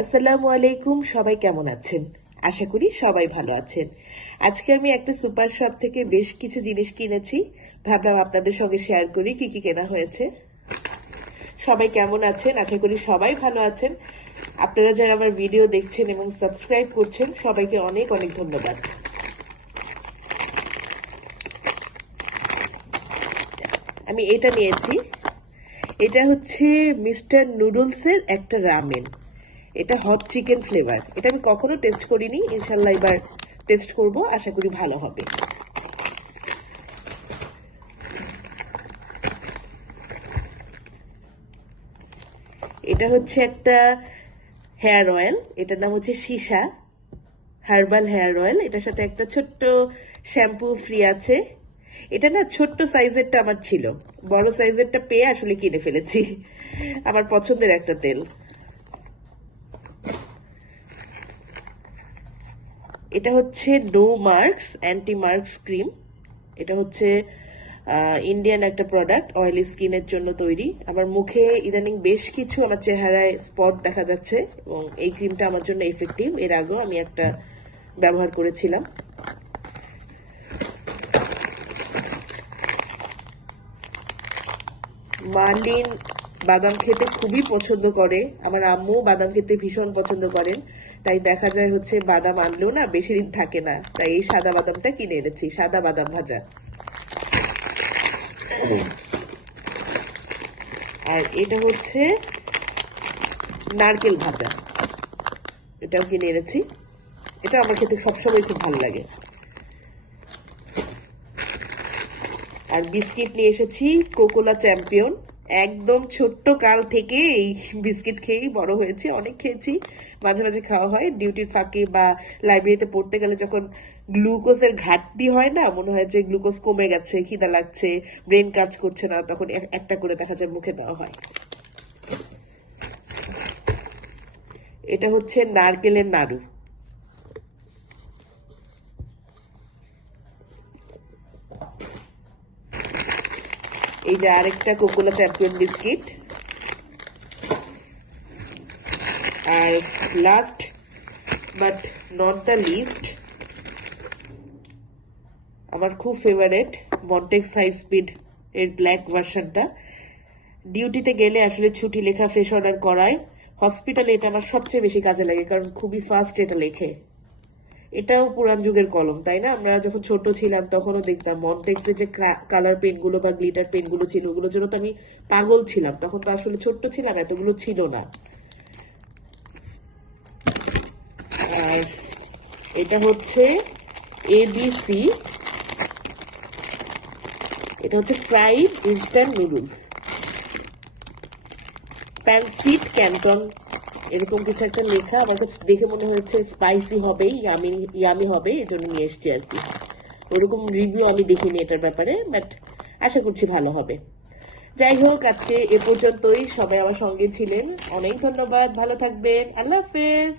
আসসালামু আলাইকুম, সবাই কেমন আছেন? আশা করি সবাই ভালো আছেন। আজকে আমি একটা সুপার শপ থেকে বেশ কিছু জিনিস কিনেছি। ভাবলাম আপনাদের সঙ্গে শেয়ার করি কি কি কেনা হয়েছে। সবাই কেমন আছেন? আশা করি সবাই ভালো আছেন। আপনারা যারা আমার ভিডিও দেখছেন এবং সাবস্ক্রাইব করছেন, সবাইকে অনেক অনেক ধন্যবাদ। আমি এটা নিয়েছি। এটা হচ্ছে মিস্টার নুডলসের একটা রামেন। এটা হট চিকেন ফ্লেভার। এটা আমি কখনো টেস্ট করিনি, ইনশাল্লাহ এবার টেস্ট করব, আশা করি ভালো হবে। এটা হচ্ছে একটা হেয়ার অয়েল, এটার নাম হচ্ছে সীসা হার্বাল হেয়ার অয়েল। এটার সাথে একটা ছোট্ট শ্যাম্পু ফ্রি আছে। এটা না ছোট্ট সাইজেরটা আমার ছিল, বড় সাইজেরটা পেয়ে আসলে কিনে ফেলেছি। আমার পছন্দের একটা তেল। এটা হচ্ছে no marks anti marks cream. এটা হচ্ছে ইন্ডিয়ান একটা প্রোডাক্ট, অয়েলি স্কিনের জন্য তৈরি। আমার মুখে ইদানিং বেশ কিছু আমার চেহারায় স্পট দেখা যাচ্ছে এবং এই ক্রিমটা আমার জন্য এফেক্টিভ। এর আগেও আমি একটা ব্যবহার করেছিলাম। মার্লিন বাদাম খেতে খুবই পছন্দ করে, আমার আম্মু বাদাম খেতে ভীষণ পছন্দ করেন। তাই দেখা যায় হচ্ছে বাদাম আনলেও না বেশি দিন থাকে না, তাই এই সাদা বাদামটা কিনে এনেছি, সাদা বাদাম ভাজা। আর এটা হচ্ছে নারকেল ভাজা, এটাও কিনে এনেছি। এটা আমার খেতে সবসময় খুব ভালো লাগে। আর বিস্কিট নিয়ে এসেছি কোকোলা চ্যাম্পিয়ন। একদম ছোট্ট কাল থেকে এই বিস্কিট খেয়েই বড় হয়েছে, অনেক খেয়েছি। মাঝে মাঝে খাওয়া হয় ডিউটির ফাঁকে বা লাইব্রেরিতে পড়তে গেলে, যখন গ্লুকোজের ঘাটতি হয় না, মনে হয় যে গ্লুকোজ কমে গেছে, খিদা লাগছে, ব্রেন কাজ করছে না, তখন একটা করে দেখা যায় মুখে দেওয়া হয়। এটা হচ্ছে নারকেলের নাড়ু। এই যে আরেকটা কোকোলা চ্যাম্পিয়ন বিস্কিট। আর last but not the least, আমার খুব ফেভারেট মন্টেক্স হাই স্পিড এর ব্ল্যাক ভার্সনটা। ডিউটিতে গেলে আসলে ছুটি লেখা ফ্রেশ অর্ডার করায়, হসপিটালে এটা আমার সবচেয়ে বেশি কাজে লাগে, কারণ খুবই ফাস্ট এটা লেখে। এটাও পুরান যুগের কলম, তাই না? আমরা যখন ছোট ছিলাম তখনও দেখতাম মন্টেক্সের যে কালার পেনগুলো বা গ্লিটার পেনগুলো ছিল, ওগুলোর জন্য তো আমি পাগল ছিলাম। তখন তো আসলে ছোট্ট ছিলাম, এতগুলো ছিল না। আর এটা হচ্ছে এবিসি, এটা হচ্ছে ফ্রাইড ইনস্ট্যান্ট নুডলস, প্যানসিট ক্যান্টন, এরকম কিছু একটা লেখা। আমার কাছে দেখে মনে হয়েছে স্পাইসি হবে, ইয়ামি ইয়ামি হবে, এই জন্য নিয়ে এসছি আর কি। ওরকম রিভিউ আমি দেখিনি এটার ব্যাপারে, বাট আশা করছি ভালো হবে। যাই হোক, আজকে এ পর্যন্তই। সবাই আমার সঙ্গে ছিলেন, অনেক ধন্যবাদ। ভালো থাকবেন, আল্লাহ হাফেজ।